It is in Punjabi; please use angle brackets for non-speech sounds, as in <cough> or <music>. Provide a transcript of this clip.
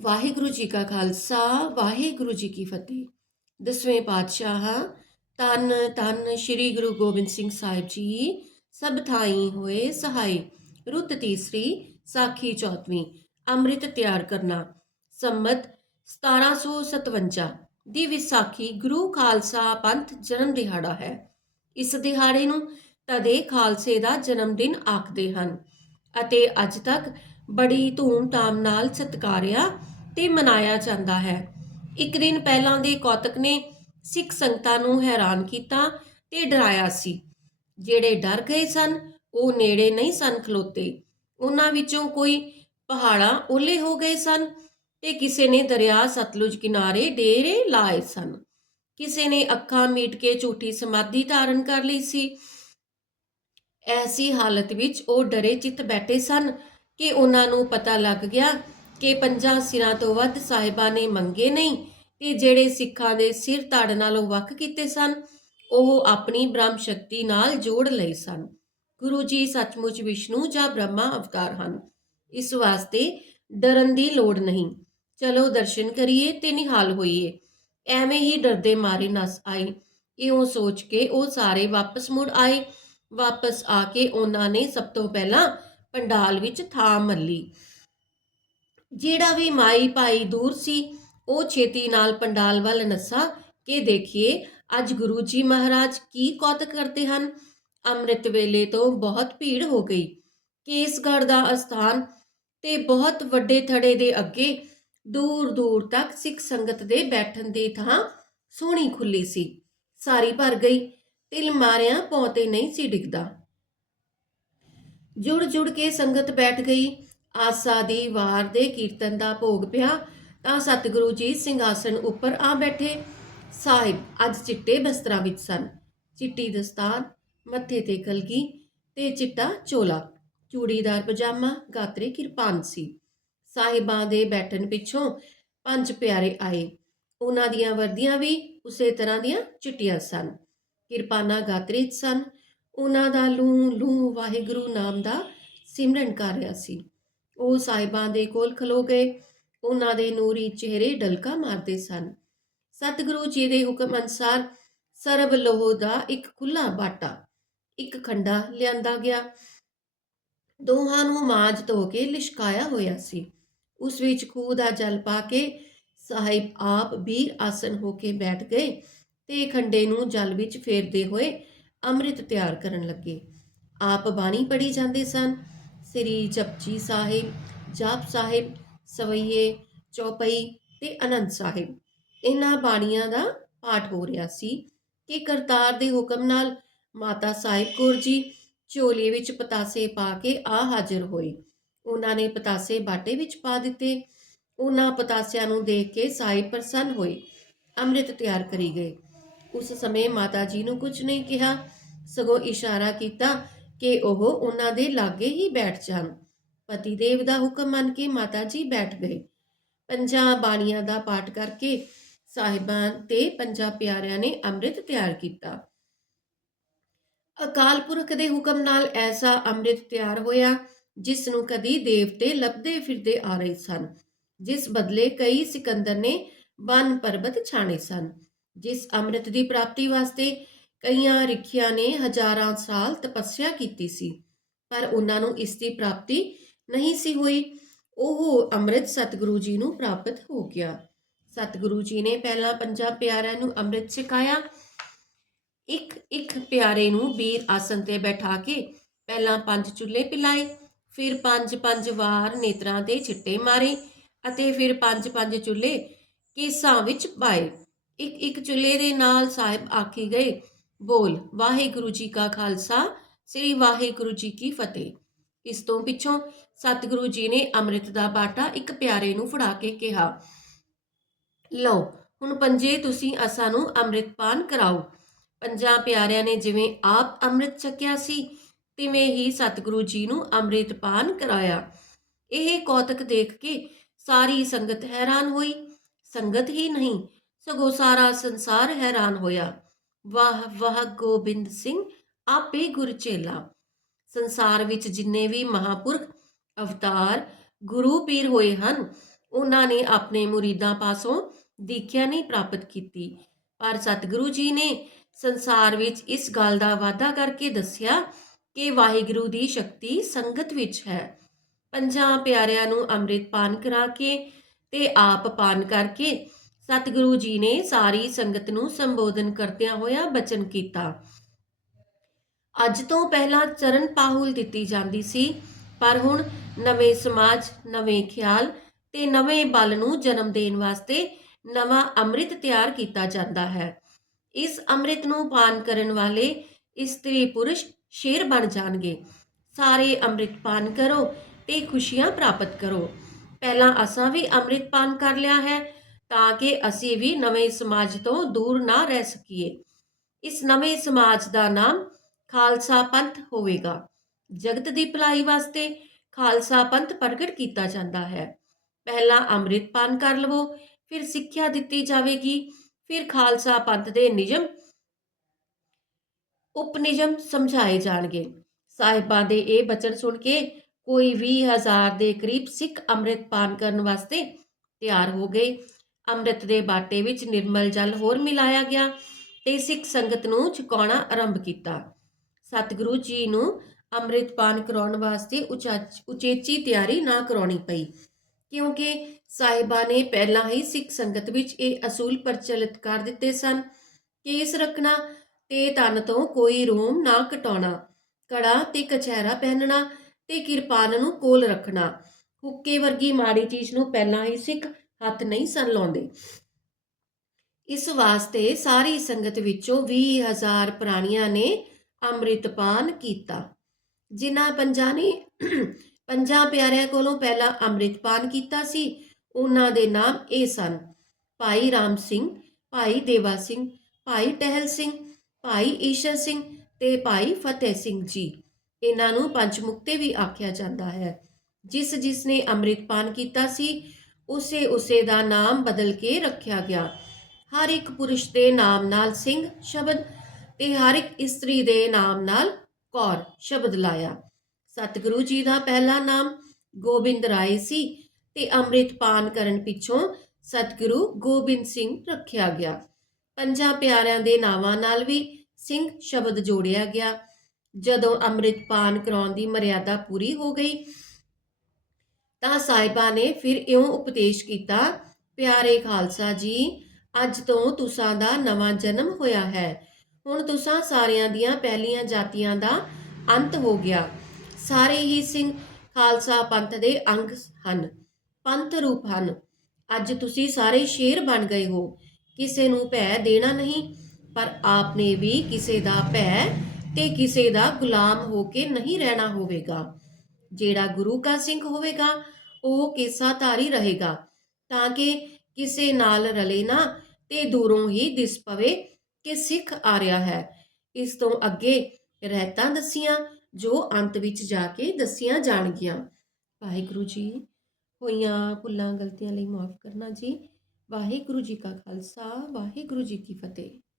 ਵਾਹਿਗੁਰੂ ਜੀ ਕਾ ਖਾਲਸਾ, ਵਾਹਿਗੁਰੂ ਜੀ ਕੀ ਫਤਿਹ। ਦਸਵੇਂ ਪਾਤਸ਼ਾਹ ਤਨ ਤਨ ਸ੍ਰੀ ਗੁਰੂ ਗੋਬਿੰਦ ਸਿੰਘ ਸਾਹਿਬ ਜੀ, ਸਭ ਥਾਈ ਹੋਏ ਸਹਾਈ। ਰੁੱਤ ਤੀਸਰੀ, ਸਾਖੀ ਚੌਥਵੀਂ ਅੰਮ੍ਰਿਤ ਤਿਆਰ ਕਰਨਾ। ਸੰਮਤ 1757 ਦੀ ਵਿਸਾਖੀ ਗੁਰੂ ਖਾਲਸਾ ਪੰਥ ਜਨਮ ਦਿਹਾੜਾ ਹੈ। ਇਸ ਦਿਹਾੜੇ ਨੂੰ ਤਦੇ ਖਾਲਸੇ ਦਾ ਜਨਮ ਦਿਨ ਆਖਦੇ ਹਨ ਅਤੇ ਅੱਜ ਤੱਕ ਬੜੀ ਧੂਮ-ਧਾਮ ਨਾਲ ਸਤਿਕਾਰਿਆ ਤੇ ਮਨਾਇਆ ਜਾਂਦਾ ਹੈ। ਇੱਕ ਦਿਨ ਪਹਿਲਾਂ ਦੇ ਕੌਤਕ ਨੇ ਸਿੱਖ ਸੰਗਤਾਂ ਨੂੰ ਹੈਰਾਨ ਕੀਤਾ ਤੇ ਡਰਾਇਆ ਸੀ। ਜਿਹੜੇ ਡਰ ਗਏ ਸਨ, ਉਹ ਨੇੜੇ ਨਹੀਂ ਸਨ ਖਲੋਤੇ। ਉਹਨਾਂ ਵਿੱਚੋਂ ਕੋਈ ਪਹਾੜਾਂ ਓਲੇ ਹੋ ਗਏ ਸਨ ਤੇ ਕਿਸੇ ਨੇ ਦਰਿਆ ਸਤਲੁਜ ਕਿਨਾਰੇ ਡੇਰੇ ਲਾਏ ਸਨ। ਕਿਸੇ ਨੇ ਅੱਖਾਂ ਮੀਟ ਕੇ ਝੂਠੀ ਸਮਾਧੀ ਧਾਰਨ ਕਰ ਲਈ ਸੀ। ਐਸੀ ਹਾਲਤ ਵਿੱਚ ਉਹ ਡਰੇ ਚਿੱਤ ਬੈਠੇ ਸਨ ਕਿ ਉਹਨਾਂ ਨੂੰ ਪਤਾ ਲੱਗ ਗਿਆ ਕਿ ਪੰਜਾਂ ਸਿਰਾਂ ਤੋਂ ਵੱਧ ਸਾਹਿਬਾਂ ਨੇ ਮੰਗੇ ਨਹੀਂ ਤੇ ਜਿਹੜੇ ਸਿੱਖਾਂ ਦੇ ਸਿਰ ਧੜ ਨਾਲੋਂ ਵੱਖ ਕੀਤੇ ਸਨ, ਉਹ ਆਪਣੀ ਬ੍ਰਹਮ ਸ਼ਕਤੀ ਨਾਲ ਜੋੜ ਲਏ ਸਨ। ਗੁਰੂ ਜੀ ਸੱਚਮੁੱਚ ਵਿਸ਼ਨੂੰ ਜਾਂ ਬ੍ਰਹਮਾ ਅਵਤਾਰ ਹਨ। ਇਸ ਵਾਸਤੇ ਡਰਨ ਦੀ ਲੋੜ ਨਹੀਂ। ਚਲੋ ਦਰਸ਼ਨ ਕਰੀਏ ਤੇ ਨਿਹਾਲ ਹੋਈਏ। ਐਵੇਂ ਹੀ ਡਰਦੇ ਮਾਰੇ ਨਸ ਆਏ। ਇਉਂ ਸੋਚ ਕੇ ਉਹ ਸਾਰੇ ਵਾਪਸ ਮੁੜ ਆਏ। ਵਾਪਸ ਆ ਕੇ ਉਹਨਾਂ ਨੇ ਸਭ ਤੋਂ ਪਹਿਲਾਂ ਪੰਡਾਲ ਵਿੱਚ ਥਾਂ ਮੱਲੀ। ਜਿਹੜਾ ਵੀ ਮਾਈ ਭਾਈ ਦੂਰ ਸੀ, ਉਹ ਛੇਤੀ ਨਾਲ ਪੰਡਾਲ ਵੱਲ ਨੱਸਾ ਕੇ ਦੇਖੀਏ, ਅੱਜ ਗੁਰੂ ਜੀ ਮਹਾਰਾਜ ਕੀ ਕੌਤਕ ਕਰਦੇ ਹਨ? ਅੰਮ੍ਰਿਤ ਵੇਲੇ ਤੋਂ ਬਹੁਤ ਭੀੜ ਹੋ ਗਈ। ਕੇਸਗੜ੍ਹ ਦਾ ਅਸਥਾਨ ਤੇ ਬਹੁਤ ਵੱਡੇ ਥੜੇ ਦੇ ਅੱਗੇ ਦੂਰ ਦੂਰ ਤੱਕ ਸਿੱਖ ਸੰਗਤ ਦੇ ਬੈਠਣ ਦੀ ਥਾਂ ਸੋਹਣੀ ਖੁੱਲੀ ਸੀ। ਸਾਰੀ ਭਰ ਗਈ, ਤਿਲ ਮਾਰਿਆ ਪੌਤੇ ਨਹੀਂ ਸੀ ਡਿੱਗਦਾ। ਜੁੜ ਜੁੜ ਕੇ ਸੰਗਤ ਬੈਠ ਗਈ ਆਸਾ ਦੀ ਵਾਰ ਦੇ ਕੀਰਤਨ ਦਾ ਭੋਗ ਪਿਆ, ਤਾਂ ਸਤਿਗੁਰੂ ਜੀ ਸਿੰਘਾਸਣ ਉੱਪਰ ਆ ਬੈਠੇ। ਸਾਹਿਬ ਅੱਜ ਚਿੱਟੇ ਬਸਤਰਾਂ ਵਿੱਚ ਸਨ। ਚਿੱਟੀ ਦਸਤਾਰ, ਮੱਥੇ ਤੇ ਕਲਗੀ ਤੇ ਚਿੱਟਾ ਚੋਲਾ, ਚੂੜੀਦਾਰ ਪਜਾਮਾ, ਗਾਤਰੇ ਕਿਰਪਾਨ ਸੀ। ਸਾਹਿਬਾਂ ਦੇ ਬੈਠਣ ਪਿੱਛੋਂ ਪੰਜ ਪਿਆਰੇ ਆਏ। ਉਹਨਾਂ ਦੀਆਂ ਵਰਦੀਆਂ ਵੀ ਉਸੇ ਤਰ੍ਹਾਂ ਦੀਆਂ ਚਿੱਟੀਆਂ ਸਨ। ਕਿਰਪਾਨਾ ਗਾਤਰੇ 'ਚ ਸਨ। ਉਹਨਾਂ ਦਾ ਲੂ ਲੂ ਵਾਹਿਗੁਰੂ ਨਾਮ ਦਾ ਸਿਮਰਨ ਕਰ ਰਿਹਾ ਸੀ। ਉਹ ਸਾਹਿਬਾਂ ਦੇ ਕੋਲ ਖਲੋ ਗਏ। ਉਹਨਾਂ ਦੇ ਨੂਰੀ ਚਿਹਰੇ ਡਲਕਾ ਮਾਰਦੇ ਸਨ। ਸਤਿਗੁਰੂ ਜੀ ਦੇ ਹੁਕਮ ਅਨਸਾਰ ਸਰਬ ਲੋਹ ਦਾ ਇੱਕ ਖੁੱਲਾ ਬਾਟਾ, ਇੱਕ ਖੰਡਾ ਲਿਆਂਦਾ ਗਿਆ। ਦੋਹਾਂ ਨੂੰ ਮਾਜ ਧੋ ਕੇ ਲਿਸ਼ਕਾਇਆ ਹੋਇਆ ਸੀ। ਉਸ ਵਿੱਚ ਖੂਹ ਦਾ ਜਲ ਪਾ ਕੇ ਸਾਹਿਬ ਆਪ ਵੀਰ ਆਸਨ ਹੋ ਕੇ ਬੈਠ ਗਏ ਤੇ ਖੰਡੇ ਨੂੰ ਜਲ ਵਿੱਚ ਫੇਰਦੇ ਹੋਏ ਅੰਮ੍ਰਿਤ ਤਿਆਰ ਕਰਨ ਲੱਗੇ। ਆਪ ਬਾਣੀ ਪੜੀ ਜਾਂਦੇ ਸਨ। ਸ੍ਰੀ ਜਪਜੀ ਸਾਹਿਬ, ਜਾਪ ਸਾਹਿਬ, ਸਵਈਏ ਚੌਪਈ ਤੇ ਅਨੰਦ ਸਾਹਿਬ। ਇਹਨਾਂ ਬਾਣੀਆਂ ਦਾ ਪਾਠ ਹੋ ਰਿਹਾ ਸੀ ਕਿ ਕਰਤਾਰ ਦੇ ਹੁਕਮ ਨਾਲ ਮਾਤਾ ਸਾਹਿਬ ਕੌਰ ਜੀ ਝੋਲੇ ਵਿੱਚ ਪਤਾਸੇ ਪਾ ਕੇ ਆ ਹਾਜ਼ਰ ਹੋਏ। ਉਹਨਾਂ ਨੇ ਪਤਾਸੇ ਬਾਟੇ ਵਿੱਚ ਪਾ ਦਿੱਤੇ। ਉਹਨਾਂ ਪਤਾਸਿਆਂ ਨੂੰ ਦੇਖ ਕੇ ਸਾਹਿਬ ਪ੍ਰਸੰਨ ਹੋਏ, ਅੰਮ੍ਰਿਤ ਤਿਆਰ ਕਰੀ ਗਏ। ਉਸ ਸਮੇਂ ਮਾਤਾ ਜੀ ਨੂੰ ਕੁਝ ਨਹੀਂ ਕਿਹਾ। ਸਗੋਂ ਇਸ਼ਾਰਾ ਕੀਤਾ ਕਿ ਉਹ ਉਹਨਾਂ ਦੇ ਲਾਗੇ ਹੀ ਬੈਠ ਜਾਣ। ਪਤੀ ਦੇਵ ਦਾ ਹੁਕਮ ਮੰਨ ਕੇ ਮਾਤਾ ਜੀ ਬੈਠ ਗਏ। ਪੰਜਾਂ ਬਾਣੀਆਂ ਦਾ ਪਾਠ ਕਰਕੇ ਸਾਹਿਬਾਂ ਤੇ ਪੰਜਾਂ ਪਿਆਰਿਆਂ ਨੇ ਅੰਮ੍ਰਿਤ ਤਿਆਰ ਕੀਤਾ। ਅਕਾਲ ਪੁਰਖ ਦੇ ਹੁਕਮ ਨਾਲ ਐਸਾ ਅੰਮ੍ਰਿਤ ਤਿਆਰ ਹੋਇਆ, ਜਿਸ ਨੂੰ ਕਦੀ ਦੇਵਤੇ ਲੱਭਦੇ ਫਿਰਦੇ ਆ ਰਹੇ ਸਨ, ਜਿਸ ਬਦਲੇ ਕਈ ਸਿਕੰਦਰ ਨੇ ਬਨ ਪਰਬਤ ਛਾਣੇ ਸਨ, ਜਿਸ ਅੰਮ੍ਰਿਤ ਦੀ ਪ੍ਰਾਪਤੀ ਵਾਸਤੇ ਕਈਆਂ ਰਿਖਿਆ ਨੇ ਹਜ਼ਾਰਾਂ ਸਾਲ ਤਪੱਸਿਆ ਕੀਤੀ ਸੀ, ਪਰ ਉਹਨਾਂ ਨੂੰ ਇਸ ਦੀ ਪ੍ਰਾਪਤੀ ਨਹੀਂ ਸੀ ਹੋਈ। ਉਹ ਅੰਮ੍ਰਿਤ ਸਤਿਗੁਰੂ ਜੀ ਨੂੰ ਪ੍ਰਾਪਤ ਹੋ ਗਿਆ। ਸਤਿਗੁਰੂ ਜੀ ਨੇ ਪਹਿਲਾਂ ਪੰਜਾਂ ਪਿਆਰਿਆਂ ਨੂੰ ਅੰਮ੍ਰਿਤ ਛਕਾਇਆ। ਇੱਕ ਇੱਕ ਪਿਆਰੇ ਨੂੰ ਵੀਰ ਆਸਨ ਤੇ ਬਿਠਾ ਕੇ ਪਹਿਲਾਂ ਪੰਜ ਚੁੱਲ੍ਹੇ ਪਿਲਾਏ, ਫਿਰ ਪੰਜ ਪੰਜ ਵਾਰ ਨੇਤਰਾਂ ਦੇ ਛਿੱਟੇ ਮਾਰੇ ਅਤੇ ਫਿਰ ਪੰਜ ਪੰਜ ਚੁੱਲ੍ਹੇ ਕੇਸਾਂ ਵਿੱਚ ਪਾਏ। ਇੱਕ ਇੱਕ ਚੁੱਲ੍ਹੇ ਦੇ ਨਾਲ ਸਾਹਿਬ ਆਖੀ ਗਏ ਬੋਲ, ਵਾਹਿਗੁਰੂ ਜੀ ਕਾ ਖਾਲਸਾ, ਸ੍ਰੀ ਵਾਹਿਗੁਰੂ ਜੀ ਕੀ ਫਤਿਹ। ਇਸ ਤੋਂ ਪਿੱਛੋਂ ਸਤਿਗੁਰੂ ਜੀ ਨੇ ਅੰਮ੍ਰਿਤ ਦਾ ਬਾਟਾ ਇੱਕ ਪਿਆਰੇ ਨੂੰ ਫੜਾ ਕੇ ਕਿਹਾ, ਲਓ, ਹੁਣ ਪੰਜੇ ਤੁਸੀਂ ਅਸਾਂ ਨੂੰ ਅੰਮ੍ਰਿਤ ਕਰਾਓ। ਪੰਜਾਂ ਪਿਆਰਿਆਂ ਨੇ ਜਿਵੇਂ ਆਪ ਅੰਮ੍ਰਿਤ ਛਕਿਆ ਸੀ, ਤਿਵੇਂ ਹੀ ਸਤਿਗੁਰੂ ਜੀ ਨੂੰ ਅੰਮ੍ਰਿਤਪਾਨ ਕਰਾਇਆ। ਇਹ ਕੌਤਕ ਦੇਖ ਕੇ ਸਾਰੀ ਸੰਗਤ ਹੈਰਾਨ ਹੋਈ। ਸੰਗਤ ਹੀ ਨਹੀਂ, ਸਗੋਂ ਸਾਰਾ ਸੰਸਾਰ ਹੈਰਾਨ ਹੋਇਆ। ਵਾਹ ਵਾਹ ਗੋਬਿੰਦ ਸਿੰਘ, ਆਪੇ ਗੁਰਚੇਲਾ ਸੰਸਾਰ ਵਿੱਚ ਜਿੰਨੇ ਵੀ ਮਹਾਪੁਰਖ ਅਵਤਾਰ, ਗੁਰੂ ਪੀਰ ਹੋਏ ਹਨ, ਉਹਨਾਂ ਨੇ ਆਪਣੇ ਮੁਰੀਦਾਂ ਪਾਸੋਂ ਦੀਖਿਆ ਨਹੀਂ ਪ੍ਰਾਪਤ ਕੀਤੀ। ਪਰ ਸਤਿਗੁਰੂ ਜੀ ਨੇ ਸੰਸਾਰ ਵਿੱਚ ਇਸ ਗੱਲ ਦਾ ਵਾਅਦਾ ਕਰਕੇ ਦੱਸਿਆ ਕਿ ਵਾਹਿਗੁਰੂ ਦੀ ਸ਼ਕਤੀ ਸੰਗਤ ਵਿੱਚ ਹੈ। ਪੰਜਾਂ ਪਿਆਰਿਆਂ ਨੂੰ ਅੰਮ੍ਰਿਤ ਪਾਨ ਕਰਾ ਕੇ ਤੇ ਆਪ ਪਾਨ ਕਰਕੇ ਸਤਿਗੁਰੂ ਜੀ ਨੇ ਸਾਰੀ ਸੰਗਤ ਨੂੰ ਸੰਬੋਧਨ ਕਰਦਿਆਂ ਹੋਇਆ ਬਚਨ ਕੀਤਾ। ਅੱਜ ਤੋਂ ਪਹਿਲਾਂ ਚਰਨ ਪਾਹੁਲ ਦਿੱਤੀ ਜਾਂਦੀ ਸੀ, ਪਰ ਹੁਣ ਨਵੇਂ ਸਮਾਜ, ਨਵੇਂ ਖਿਆਲ ਤੇ ਨਵੇਂ ਬਲ ਨੂੰ ਜਨਮ ਦੇਣ ਵਾਸਤੇ ਨਵਾਂ ਅੰਮ੍ਰਿਤ ਤਿਆਰ ਕੀਤਾ ਜਾਂਦਾ ਹੈ। ਇਸ ਅੰਮ੍ਰਿਤ ਨੂੰ ਪਾਨ ਕਰਨ ਵਾਲੇ ਇਸਤਰੀ ਪੁਰਸ਼ ਸ਼ੇਰ ਬਣ ਜਾਣਗੇ। ਸਾਰੇ ਅੰਮ੍ਰਿਤ ਪਾਨ ਕਰੋ ਤੇ ਖੁਸ਼ੀਆਂ ਪ੍ਰਾਪਤ ਕਰੋ। ਪਹਿਲਾਂ ਅਸਾਂ ਵੀ ਅੰਮ੍ਰਿਤ ਪਾਨ ਕਰ ਲਿਆ ਹੈ ਤਾਂ ਕਿ ਅਸੀਂ ਵੀ ਨਵੇਂ ਸਮਾਜ ਤੋਂ ਦੂਰ ਨਾ ਰਹਿ ਸਕੀਏ। ਇਸ ਨਵੇਂ ਸਮਾਜ ਦਾ ਨਾਮ ਖਾਲਸਾ ਪੰਥ ਹੋਵੇਗਾ। ਜਗਤ ਦੀ ਭਲਾਈ ਵਾਸਤੇ ਖਾਲਸਾ ਪੰਥ ਪ੍ਰਗਟ ਕੀਤਾ ਜਾਂਦਾ ਹੈ। ਪਹਿਲਾਂ ਅੰਮ੍ਰਿਤ ਪਾਨ ਕਰ ਲਵੋ, ਫਿਰ ਸਿੱਖਿਆ ਦਿੱਤੀ ਜਾਵੇਗੀ, ਫਿਰ ਖਾਲਸਾ ਪੰਥ ਦੇ ਨਿਯਮ, ਉਪਨਿਯਮ ਸਮਝਾਏ ਜਾਣਗੇ। ਸਾਹਿਬਾਂ ਦੇ ਇਹ ਬਚਨ ਸੁਣ ਕੇ ਕੋਈ 20000 ਦੇ ਕਰੀਬ ਸਿੱਖ ਅੰਮ੍ਰਿਤ ਪਾਨ ਕਰਨ ਵਾਸਤੇ ਤਿਆਰ ਹੋ ਗਏ। ਅੰਮ੍ਰਿਤ ਦੇ ਬਾਟੇ ਵਿੱਚ ਨਿਰਮਲ ਜਲ ਹੋਰ ਮਿਲਾਇਆ ਗਿਆ ਤੇ ਸਿੱਖ ਸੰਗਤ ਨੂੰ ਛਕਾਉਣਾ ਆਰੰਭ ਕੀਤਾ। ਸਤਿਗੁਰੂ ਜੀ ਨੂੰ ਅੰਮ੍ਰਿਤ ਪਾਨ ਕਰਾਉਣ ਵਾਸਤੇ ਉਚੇਚੀ ਤਿਆਰੀ ਨਾ ਕਰਾਉਣੀ ਪਈ, ਕਿਉਂਕਿ ਸਾਹਿਬਾਂ ਨੇ ਪਹਿਲਾਂ ਹੀ ਸਿੱਖ ਸੰਗਤ ਵਿੱਚ ਇਹ ਅਸੂਲ ਪ੍ਰਚਲਿਤ ਕਰ ਦਿੱਤੇ ਸਨ ਕੇਸ ਰੱਖਣਾ ਤੇ ਤਨ ਤੋਂ ਕੋਈ ਰੋਮ ਨਾ ਕਟਾਉਣਾ, ਕੜਾ ਤੇ ਕਚਹਿਰਾ ਪਹਿਨਣਾ ਤੇ ਕਿਰਪਾਨ ਨੂੰ ਕੋਲ ਰੱਖਣਾ। ਹੁੱਕੇ ਵਰਗੀ ਮਾੜੀ ਚੀਜ਼ ਨੂੰ ਪਹਿਲਾਂ ਹੀ ਸਿੱਖ ਹੱਥ ਨਹੀਂ ਸਨ ਲਾਉਂਦੇ। ਇਸ ਵਾਸਤੇ ਸਾਰੀ ਸੰਗਤ ਵਿੱਚੋਂ 20000 ਪ੍ਰਾਣੀਆਂ ਨੇ ਅੰਮ੍ਰਿਤਪਾਨ ਕੀਤਾ, ਜਿਨ੍ਹਾਂ ਪੰਜਾਂ ਨੇ <clears throat> ਪੰਜਾਂ ਪਿਆਰਿਆਂ ਕੋਲੋਂ ਪਹਿਲਾਂ ਅੰਮ੍ਰਿਤਪਾਨ ਕੀਤਾ ਸੀ। ਉਹਨਾਂ ਦੇ ਨਾਮ ਇਹ ਸਨ, ਭਾਈ ਰਾਮ ਸਿੰਘ, ਭਾਈ ਦੇਵਾ ਸਿੰਘ, ਭਾਈ ਟਹਿਲ ਸਿੰਘ, ਭਾਈ ਈਸ਼ਰ ਸਿੰਘ ਤੇ ਭਾਈ ਫਤਿਹ ਸਿੰਘ ਜੀ। ਇਹਨਾਂ ਨੂੰ ਪੰਜ ਮੁਕਤੇ ਵੀ ਆਖਿਆ ਜਾਂਦਾ ਹੈ। ਜਿਸ ਜਿਸ ਨੇ ਅੰਮ੍ਰਿਤਪਾਨ ਕੀਤਾ ਸੀ ਉਸੇ ਉਸੇ ਦਾ ਨਾਮ ਬਦਲ ਕੇ ਰੱਖਿਆ ਗਿਆ। ਹਰ ਇੱਕ ਪੁਰਸ਼ ਦੇ ਨਾਮ ਨਾਲ ਸਿੰਘ ਸ਼ਬਦ ਤੇ ਹਰ ਇੱਕ ਇਸਤਰੀ ਦੇ ਨਾਮ ਨਾਲ ਕੌਰ ਸ਼ਬਦ ਲਾਇਆ। ਸਤਿਗੁਰੂ ਜੀ ਦਾ ਪਹਿਲਾ ਨਾਮ ਗੋਬਿੰਦ ਰਾਏ ਸੀ ਤੇ ਅੰਮ੍ਰਿਤ ਪਾਨ ਕਰਨ ਪਿੱਛੋਂ ਸਤਿਗੁਰੂ ਗੋਬਿੰਦ ਸਿੰਘ ਰੱਖਿਆ ਗਿਆ। ਪੰਜਾਂ ਪਿਆਰਿਆਂ ਦੇ ਨਾਵਾਂ ਨਾਲ ਵੀ ਸਿੰਘ ਸ਼ਬਦ ਜੋੜਿਆ ਗਿਆ। ਜਦੋਂ ਅੰਮ੍ਰਿਤ ਪਾਨ ਕਰਾਉਣ ਦੀ ਮਰਿਆਦਾ ਪੂਰੀ ਹੋ ਗਈ ਤਾਂ ਸਾਹਿਬਾਂ ਨੇ ਫਿਰ ਇਉਂ ਉਪਦੇਸ਼ ਕੀਤਾ, ਪਿਆਰੇ ਖਾਲਸਾ ਜੀ, ਅੱਜ ਤੋਂ ਤੁਸਾਂ ਦਾ ਨਵਾਂ ਜਨਮ ਹੋਇਆ ਹੈ। ਹੁਣ ਤੁਸਾਂ ਸਾਰਿਆਂ ਦੀਆਂ ਪਹਿਲੀਆਂ ਜਾਤੀਆਂ ਦਾ ਅੰਤ ਹੋ ਗਿਆ। ਸਾਰੇ ਹੀ ਸਿੰਘ ਖਾਲਸਾ ਪੰਥ ਦੇ ਅੰਗ ਹਨ, ਪੰਥ ਰੂਪ ਹਨ। ਅੱਜ ਤੁਸੀਂ ਸਾਰੇ ਸ਼ੇਰ ਬਣ ਗਏ ਹੋ। ਕਿਸੇ ਨੂੰ ਭੈ ਦੇਣਾ ਨਹੀਂ, ਪਰ ਆਪਨੇ ਵੀ ਕਿਸੇ ਦਾ ਭੈ ਤੇ ਕਿਸੇ ਦਾ ਗੁਲਾਮ ਹੋ ਕੇ ਨਹੀਂ ਰਹਿਣਾ ਹੋਵੇਗਾ। ਜਿਹੜਾ ਗੁਰੂ ਕਾ ਸਿੰਘ ਹੋਵੇਗਾ, ਉਹ ਕੇਸਾਧਾਰੀ ਰਹੇਗਾ, ਤਾਂ ਕਿ ਕਿਸੇ ਨਾਲ ਰਲੇ ਨਾ ਤੇ ਦੂਰੋਂ ਹੀ ਦਿਸ ਪਵੇ ਕਿ ਸਿੱਖ ਆ ਰਿਹਾ ਹੈ। ਇਸ ਤੋਂ ਅੱਗੇ ਰਹਿਤਾਂ ਦਸੀਆਂ, ਜੋ ਅੰਤ ਵਿੱਚ ਜਾ ਕੇ ਦਸੀਆਂ ਜਾਣਗੀਆਂ। ਵਾਹਿਗੁਰੂ ਜੀ, ਹੋਈਆਂ ਭੁੱਲਾਂ, ਗਲਤੀਆਂ ਲਈ ਮਾਫ ਕਰਨਾ ਜੀ। ਵਾਹਿਗੁਰੂ ਜੀ ਕਾ ਖਾਲਸਾ, ਵਾਹਿਗੁਰੂ ਜੀ ਕੀ ਫਤਿਹ।